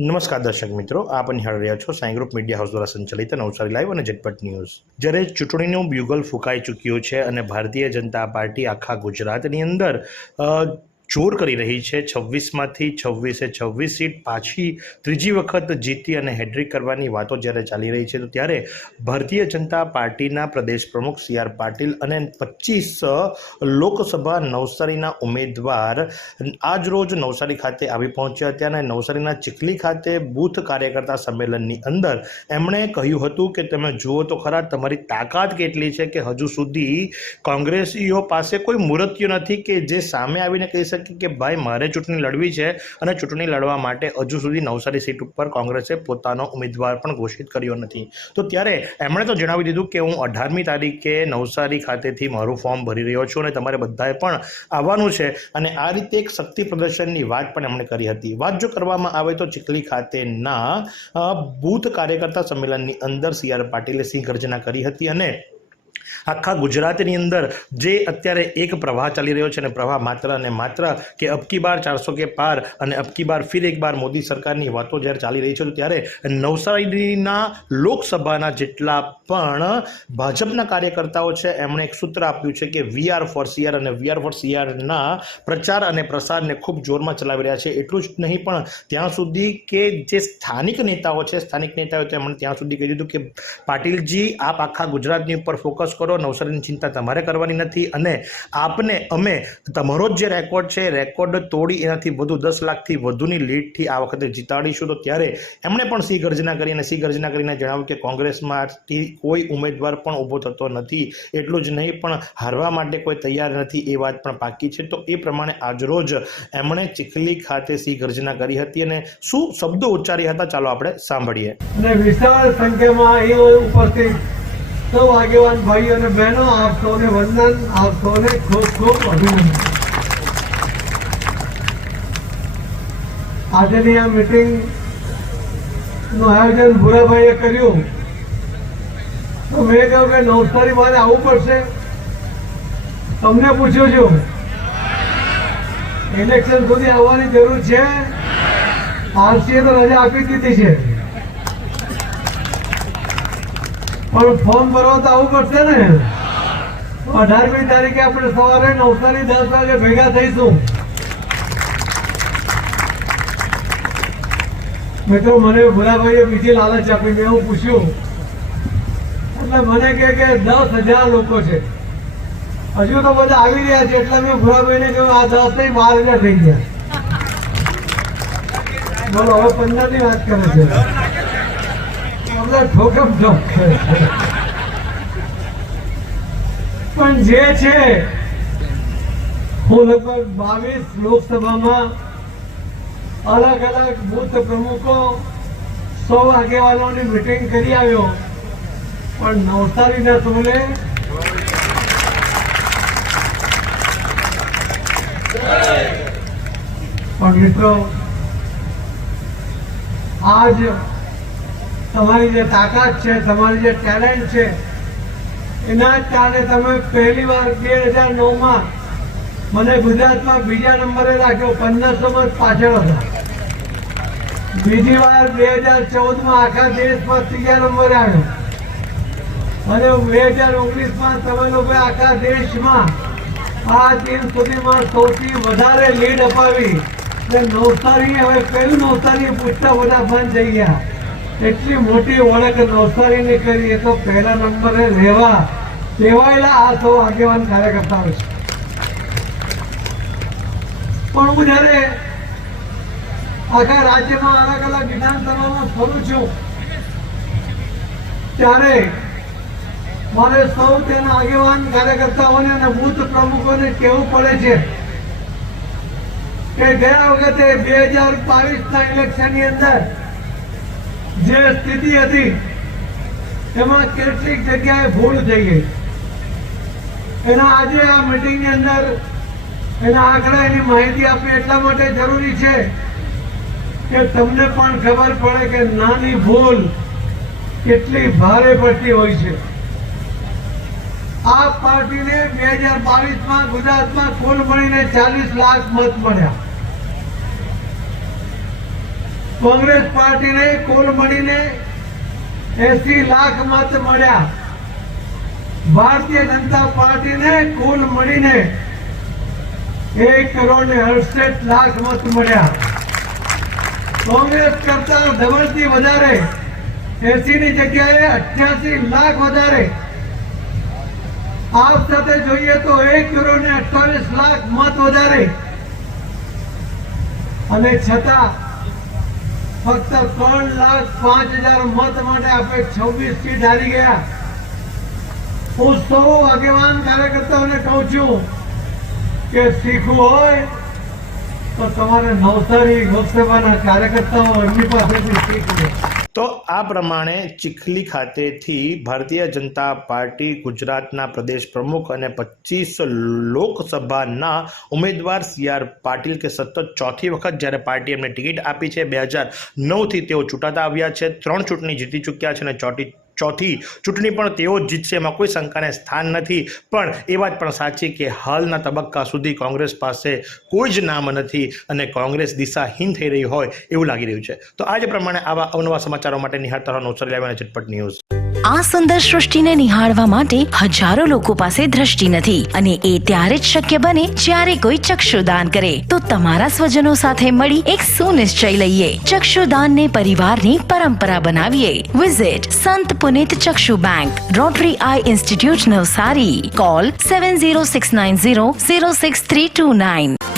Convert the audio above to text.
નમસ્કાર દર્શક મિત્રો, આપ નિહાળી રહ્યા છો સાઈ ગ્રુપ મીડિયા હાઉસ દ્વારા સંચાલિત નવસારી લાઈવ અને ઝટપટ ન્યૂઝ। જ્યારે ચૂંટણીનું બ્યુગલ ફૂંકાઈ ચૂક્યું છે અને ભારતીય જનતા પાર્ટી આખા ગુજરાતની અંદર જોર કરી રહી છે। 26માંથી 26 સીટ પાછી ત્રીજી વખત જીતી અને હેડ્રિક કરવાની વાતો જ્યારે ચાલી રહી છે, તો ત્યારે ભારતીય જનતા પાર્ટીના પ્રદેશ પ્રમુખ CR પાટીલ અને 25 લોકસભા નવસારીના ઉમેદવાર આજ રોજ નવસારી ખાતે આવી પહોંચ્યા હતા અને નવસારીના ચીખલી ખાતે બૂથ કાર્યકર્તા સંમેલનની અંદર એમણે કહ્યું હતું કે તમે જુઓ તો ખરા, તમારી તાકાત કેટલી છે કે હજુ સુધી કોંગ્રેસીઓ પાસે કોઈ મૂર્તિઓ નથી કે જે સામે આવીને કહી શકે કે ભાઈ મારે ચૂંટણી લડવી છે અને ચૂંટણી લડવા માટે હજુ સુધી નવસારી સીટ ઉપર કોંગ્રેસે પોતાનો ઉમેદવાર પણ ઘોષિત કર્યો નથી। તો ત્યારે એમણે તો જણાવી દીધું કે હું 18મી તારીખે નવસારી ખાતેથી મારું ફોર્મ ભરી રહ્યો છું અને તમારે બધાએ પણ આવવાનું છે અને આ રીતે એક શક્તિ પ્રદર્શનની વાત પણ એમણે કરી હતી। વાત જો કરવામાં આવે તો ચીખલી ખાતેના બૂથ કાર્યકર્તા સંમેલનની અંદર CR પાટીલે સિંહ ગર્જના કરી હતી અને આખા ગુજરાતની અંદર જે અત્યારે એક પ્રવાહ ચાલી રહ્યો છે અને પ્રવાહ માત્ર અને માત્ર કે અબકી બાર 400 કે પાર અને અબકી બાર ફિર એક બાર મોદી સરકારની વાતો જ્યારે ચાલી રહી છે, તો ત્યારે નવસારીના લોકસભાના જેટલા પણ ભાજપના કાર્યકર્તાઓ છે એમણે એક સૂત્ર આપ્યું છે કે વી આર ફોર CR અને વી આર ફોર CRના પ્રચાર અને પ્રસારને ખૂબ જોરમાં ચલાવી રહ્યા છે। એટલું જ નહીં પણ ત્યાં સુધી કે જે સ્થાનિક નેતાઓ છે, સ્થાનિક નેતાઓ તેમણે ત્યાં સુધી કહી દીધું કે પાટીલજી આપ આખા ગુજરાતની ઉપર ફોકસ કરો, નવસારીની ચિંતા તમારે કરવાની નથી અને આપને અમે તમારો જ જે રેકોર્ડ છે રેકોર્ડ તોડી એનાથી વધુ 10 લાખથી વધુની લીડથી આ વખતે જીતાડીશું। તો ત્યારે એમણે પણ સિંહ ગર્જના કરી અને સિંહ ગર્જના કરીને જણાવ્યું કે કોંગ્રેસમાંથી કોઈ ઉમેદવાર પણ ઊભો થતો નથી, એટલું જ નહીં પણ હારવા માટે કોઈ તૈયાર નથી, એ વાત પણ પાકી છે। તો એ પ્રમાણે આજરોજ એમણે ચીખલી ખાતે સિંહ ગર્જના કરી હતી અને શું શબ્દો ઉચ્ચાર્યા હતા ચાલો આપણે સાંભળીએ। વિશાળ સંખ્યામાં અહીં ઉપસ્થિત સૌ આગેવાન ભાઈઓ અને બહેનો, આપ સૌને વંદન, આપ સૌને ખૂબ ખૂબ અભિનંદન। આજની આ મીટિંગ નું આયોજન ભૂરાભાઈએ કર્યું તો મેં કહ્યું કે નવસારી મારે આવવું પડશે। તમને પૂછ્યું છું, ઇલેક્શન સુધી આવવાની જરૂર છે? RCA તો રજા આપી દીધી છે, પણ ફોર્મ ભરવા તો આવવું પડશે ને। 18મી તારીખે આપણે સવારે નવસારી 10 વાગે ભેગા થઈશું। મિત્રો, મને ભૂરાભાઈએ બીજી લાલચ આપી, મેં હું પૂછ્યું એટલે મને કહે કે 10,000 લોકો છે, હજુ તો બધા આવી રહ્યા છે, એટલે મેં ભૂરાભાઈને કહ્યું આ 10 નહીં 12,000 થઈ ગયા। બોલો, હવે 15ની વાત કરે છે, ઠોકમ ઠોક કરે છે। પણ જે છે, હું લગભગ 22 લોકસભામાં અલગ અલગ બૂથ પ્રમુખો 100 આગેવાનોની મીટિંગ કરી આવ્યો, પણ નવસારીના સોલે પણ મિત્રો, આજ તમારી જે તાકાત છે, તમારી જે ટેલેન્ટ છે, એના જ કારણે તમે પહેલી વાર 2009માં મને ગુજરાતમાં બીજા નંબરે રાખ્યો, 1500 મત પાછળ હતા। બીજી વાર 2014માં આખા દેશમાં ત્રીજા નંબરે આવ્યો અને 2019માં તમે લોકો આખા દેશમાં આ દિન સુધીમાં સૌથી વધારે લીડ અપાવી। નવસારી હવે કયું નવસારી પૂછતા બધા બંધ થઈ ગયા, એટલી મોટી ઓળખ નવસારીની કરી, એ તો પહેલા નંબરે લેવાયેલા આ સૌ આગેવાન કાર્યકર્તાઓ છે। પણ હું જયારે આખા રાજ્યમાં અલગ અલગ વિધાનસભામાં ફરું છું ત્યારે મારે સૌ તેના આગેવાન કાર્યકર્તાઓને અને બૂથ પ્રમુખોને કહેવું પડે છે કે ગયા વખતે 2022ના ઇલેક્શનની અંદર જે સ્થિતિ હતી એમાં કેટલીક જગ્યાએ ભૂલ થઈ ગઈ। એના આજે આ મીટિંગની અંદર એના આંકડા, એની માહિતી આપવી એટલા માટે જરૂરી છે કે તમને પણ ખબર પડે કે નાની ભૂલ કેટલી ભારે પડતી હોય છે। આ પાર્ટીને 2022માં ગુજરાતમાં કુલ મળીને 40 લાખ મત મળ્યા। કોંગ્રેસ પાર્ટીને કુલ મળીને 80 લાખ મત મળ્યા. ભારતીય જનતા પાર્ટીને કુલ મળીને 1,68,00,000 મત મળ્યા. કોંગ્રેસ કરતા ડબલથી વધારે 80 ની જગ્યાએ 88 લાખ વધારે. આપ સાથે જોઈએ તો 1,48,00,000 મત વધારે, અને છતાં ફક્ત 3,05,000 મત માટે આપણે 26 સીટ હારી ગયા. હું સૌ આગેવાન કાર્યકર્તાઓને કહું છું કે શીખવું હોય તો તમારે નવસારી લોકસભાના કાર્યકર્તાઓ એમની પાસેથી શીખવું. તો આ પ્રમાણે ચીખલી ખાતેથી ભારતીય જનતા પાર્ટી ગુજરાતના પ્રદેશ પ્રમુખ અને 25 લોકસભાના ઉમેદવાર CR પાટીલ કે સતત ચોથી વખત જ્યારે પાર્ટી એમને ટિકિટ આપી છે, 2009થી તેઓ ચૂંટાતા આવ્યા છે, 3 ચૂંટણી જીતી ચૂક્યા છે અને ચોથી ચૂંટણી પણ તેઓ જ જીતશે, એમાં કોઈ શંકાને સ્થાન નથી. પણ એ વાત પણ સાચી કે હાલના તબક્કા સુધી કોંગ્રેસ પાસે કોઈ જ નામ નથી અને કોંગ્રેસ દિશાહીન થઈ રહી હોય એવું લાગી રહ્યું છે. તો આજે પ્રમાણે આવા અવનવા સમાચારો માટે નિહાળતા રહો નવસારી લાઈવ અને ઝટપટ ન્યૂઝ. આ સુંદર સૃષ્ટિને નિહાળવા માટે હજારો લોકો પાસે દ્રષ્ટિ નથી, અને એ ત્યારે જ શક્ય બને જ્યારે કોઈ ચક્ષુદાન કરે. તો તમારા સ્વજનો સાથે મળી એક સુનિશ્ચય લઈએ, ચક્ષુદાનને પરિવારની પરંપરા બનાવીએ. Visit Sant Punit Chakshu bank, Rotary eye institute Navsari. Call 7069006329.